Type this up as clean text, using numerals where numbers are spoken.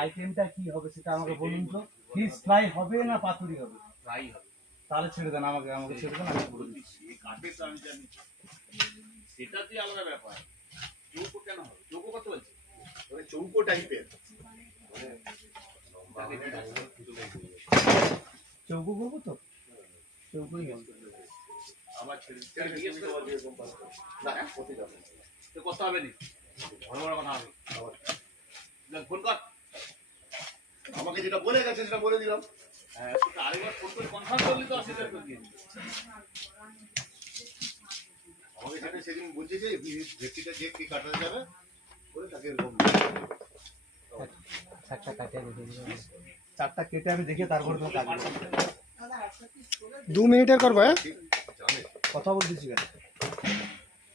আইটেমটা কি হবে সেটা আমাকে বলুন তো। ফিশ ফ্রাই হবে না পাতুরি হবে? ফ্রাই হবে। তাহলে ছেড়ে দেন, আমাকে ছেড়ে দেন, আমি বলে দিচ্ছি। কাটে তো আমি জানি, সেটা তুই আলাদা ব্যাপার। চৌকো কেন হবে? চৌকো কত বলছে? মানে চৌকো টাইপের, চৌকো করবো তো, চৌকোই হবে। আবার ছেড়ে জিজ্ঞেস করে না হতে যাবে তো কত হবে নি? বড় বড় কথা হবে। ফোন কর, আমাকে যেটা বলে গেছে সেটা বলে দিলাম। হ্যাঁ আরেকবার ফোন করে কনফার্ম করলি তো অসুবিধা করে দিয়ে আমাকে যেটা সেদিন বলছে যে ভেটকিটা যে কি কাটাতে যাবে বলে তাকে এরকম চারটা কেটে আমি দেখে তারপরে তো কাজ 2 মিনিটের করবো। কথা বলতেছি কেন?